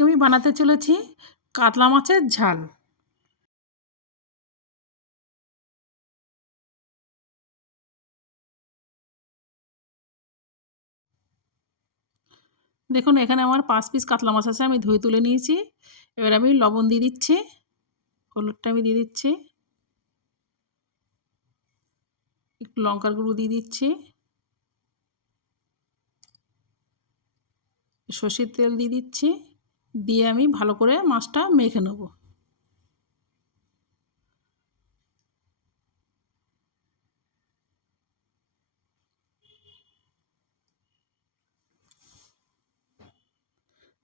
আজকে আমি বানাতে চলেছি কাতলা মাছের ঝাল। দেখুন এখানে আমার 5 পিস কাতলা মাছ আছে, আমি ধুয়ে তুলে নিয়েছি। এবার আমি লবণ দিয়ে দিচ্ছি, হলুদটা আমি দিয়ে দিচ্ছি, একটু লঙ্কার গুঁড়ো দিয়ে দিচ্ছি, সর্ষের তেল দিয়ে দিচ্ছি, দিয়ে আমি ভালো করে মাছটা মেখে নেব।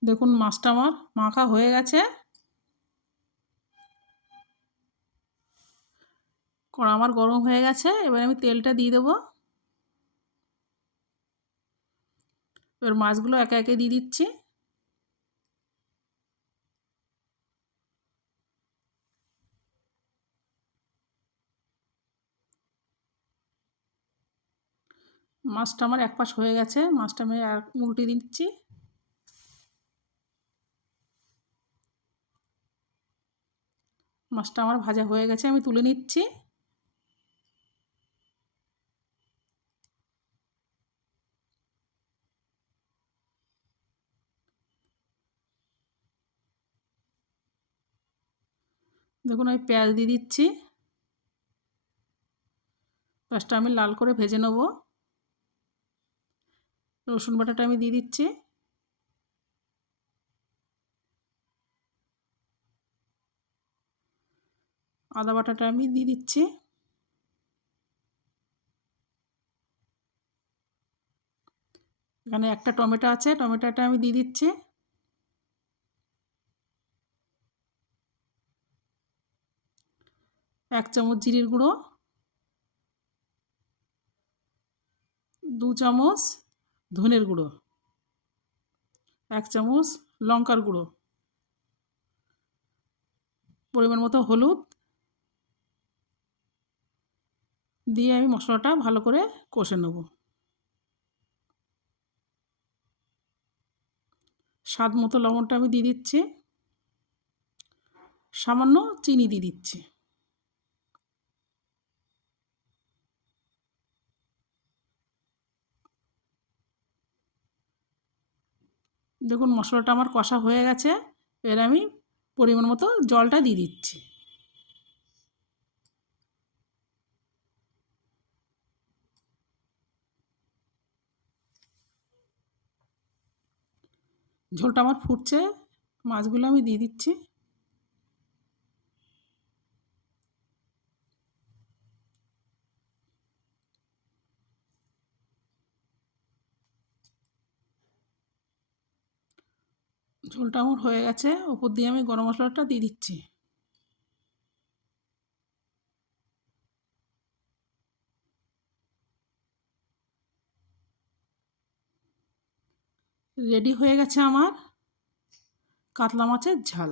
দেখুন মাছটা আমার মাখা হয়ে গেছে। কড়া আমার গরম হয়ে গেছে, এবার আমি তেলটা দিয়ে দেবো। এবার মাছগুলো একে একে দিয়ে দিচ্ছি। মাছটা আমার এক পাশ হয়ে গেছে, মাছটা আমি আর উল্টে দিচ্ছি। মাছটা আমার ভাজা হয়ে গেছে, আমি তুলে নিচ্ছি। দেখুন আমি পেঁয়াজ দিয়ে দিচ্ছি, পেঁয়াজটা আমি লাল করে ভেজে নেব। রসুন বাটাটা আমি দিয়ে দিচ্ছি, আদা বাটাটা আমি দিয়ে দিচ্ছি, এখানে একটা টমেটো আছে, টমেটোটা আমি দিয়ে দিচ্ছি, এক চামচ জিরের গুঁড়ো, 2 চামচ ধনের গুঁড়ো, 1 চামচ লঙ্কার গুঁড়ো, পরিমাণ মতো হলুদ দিয়ে আমি মশলাটা ভালো করে কষে নেব। স্বাদ মতো লবণটা আমি দিয়ে দিচ্ছি, সামান্য চিনি দিয়ে দিচ্ছি। দেখুন মশলাটা আমার কষা হয়ে গেছে, এর আমি পরিমাণ মতো জলটা দিয়ে দিচ্ছি। ঝোলটা আমার ফুটছে, মাছগুলো আমি দিয়ে দিচ্ছি। ঝোলটা আমার হয়ে গেছে, ওপর দিয়ে আমি গরম মশলাটা দিয়ে দিচ্ছি। রেডি হয়ে গেছে আমার কাতলা মাছের ঝাল।